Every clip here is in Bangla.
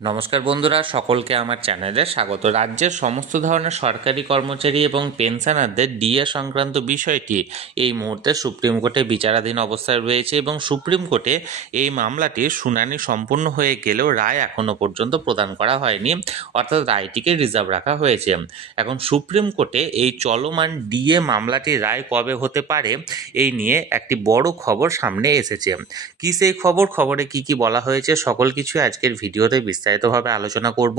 নমস্কার বন্ধুরা, সকলকে আমার চ্যানেলে স্বাগত। রাজ্যের সমস্ত ধরনের সরকারি কর্মচারী এবং পেনশনারদের ডিএ সংক্রান্ত বিষয়টি এই মুহূর্তে সুপ্রিম কোর্টে বিচারাধীন অবস্থায় রয়েছে এবং সুপ্রিম কোর্টে এই মামলাটির শুনানি সম্পূর্ণ হয়ে গেলেও রায় এখনও পর্যন্ত প্রদান করা হয়নি, অর্থাৎ রায়টিকে রিজার্ভ রাখা হয়েছে। এখন সুপ্রিম কোর্টে এই চলমান ডিএ মামলাটির রায় কবে হতে পারে এই নিয়ে একটি বড় খবর সামনে এসেছে। কি সেই খবরে কি বলা হয়েছে সকল কিছু আজকের ভিডিওতে বিস্তারিতভাবে আলোচনা করব।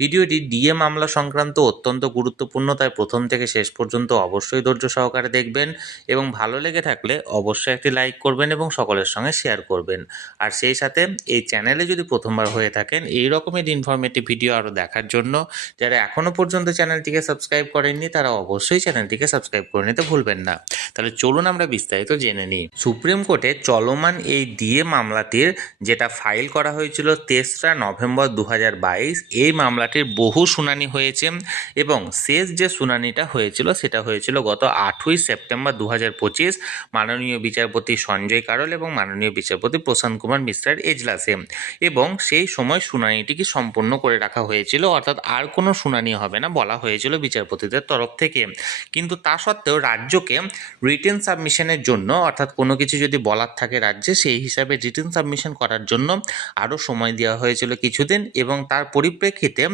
ভিডিওটি ডিএ মামলা সংক্রান্ত অত্যন্ত গুরুত্বপূর্ণ, তাই প্রথম থেকে শেষ পর্যন্ত অবশ্যই ধৈর্য সহকারে দেখবেন এবং ভালো লেগে থাকলে অবশ্যই একটি লাইক করবেন এবং সকলের সঙ্গে শেয়ার করবেন। আর সেই সাথে এই চ্যানেলে যদি প্রথমবার হয়ে থাকেন এই রকমের ইনফরমেটিভ ভিডিও আরও দেখার জন্য যারা এখনও পর্যন্ত চ্যানেলটিকে সাবস্ক্রাইব করেননি তারা অবশ্যই চ্যানেলটিকে সাবস্ক্রাইব করে নিতে ভুলবেন না। তাহলে চলুন আমরা বিস্তারিত জেনে নিই। সুপ্রিম কোর্টে চলমান এই ডিএ মামলাটির যেটা ফাইল করা হয়েছিল 3রা নভেম্বর 2022, এই মামলাটির বহু শুনানি হয়েছে এবং শেষ যে শুনানিটা হয়েছিল সেটা হয়েছিল গত 8ই সেপ্টেম্বর 2025 মাননীয় বিচারপতি সঞ্জয় কারোল এবং মাননীয় বিচারপতি প্রশান্ত কুমার মিশ্রের এজলাসে, এবং সেই সময় শুনানিটিকে সম্পন্ন করে রাখা হয়েছিল, অর্থাৎ আর কোনো শুনানি হবে না বলা হয়েছিল বিচারপতিদের তরফ থেকে। কিন্তু তা সত্ত্বেও রাজ্যকে রিটেন সাবমিশনের জন্য, অর্থাৎ কোনো কিছু যদি বলার থাকে রাজ্যে সেই হিসাবে রিটেন সাবমিশন করার জন্য আরও সময় দেওয়া হয়েছিল কিছুদিন, এবং তার পরিপ্রেক্ষিতে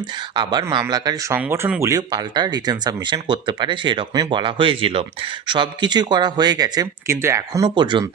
আবার মামলাকারী সংগঠনগুলি পাল্টা রিটেন সাবমিশন করতে পারে সেই রকমই বলা হয়েছিল। সব কিছুই করা হয়ে গেছে, কিন্তু এখনও পর্যন্ত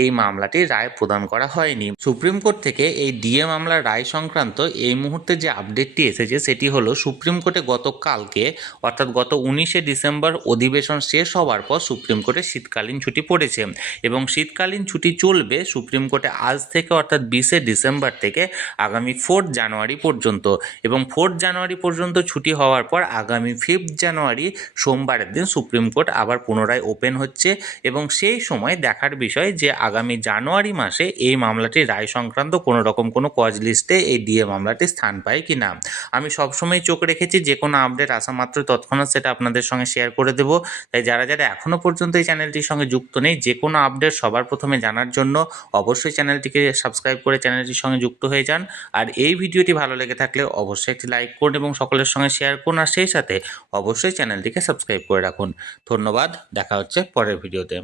এই মামলাটির রায় প্রদান করা হয়নি। সুপ্রিম কোর্ট থেকে এই ডিএ মামলার রায় সংক্রান্ত এই মুহূর্তে যে আপডেটটি এসেছে সেটি হলো সুপ্রিম কোর্টে গতকালকে, অর্থাৎ গত 19শে ডিসেম্বর অধিবেশন শেষ হওয়ার পর সুপ্রিম কোর্টে শীতকালীন ছুটি পড়েছে এবং শীতকালীন ছুটি চলবে সুপ্রিম কোর্টে আজ থেকে, অর্থাৎ 20শে ডিসেম্বর থেকে আগামী 4 জানুয়ারি পর্যন্ত, এবং 4 জানুয়ারি পর্যন্ত ছুটি হওয়ার পর আগামী 5 জানুয়ারি সোমবারের দিন সুপ্রিম কোর্ট আবার পুনরায় ওপেন হচ্ছে এবং সেই সময় দেখার বিষয় যে আগামী জানুয়ারি মাসে এই মামলাটির রায় সংক্রান্ত কোনো রকম কোনো কজ লিস্টে এই ডিএ মামলাটি স্থান পায় কি না। আমি সবসময় চোখ রেখেছি, যে কোনো আপডেট আসা মাত্র তৎক্ষণাৎ সেটা আপনাদের সঙ্গে শেয়ার করে দেবো। তাই যারা এখনও পর্যন্ত এই চ্যানেলটির সঙ্গে যুক্ত নেই, যে কোনো আপডেট সবার প্রথমে জানার জন্য অবশ্যই চ্যানেলটিকে সাবস্ক্রাইব করে চ্যানেলটির সঙ্গে যুক্ত হয়ে যান। আর এই ভিডিওটি ভালো লেগে থাকলে অবশ্যই একটি লাইক করুন এবং সকলের সঙ্গে শেয়ার করুন, আর সেই সাথে অবশ্যই চ্যানেলটিকে সাবস্ক্রাইব করে রাখুন। ধন্যবাদ, দেখা হচ্ছে পরের ভিডিওতে।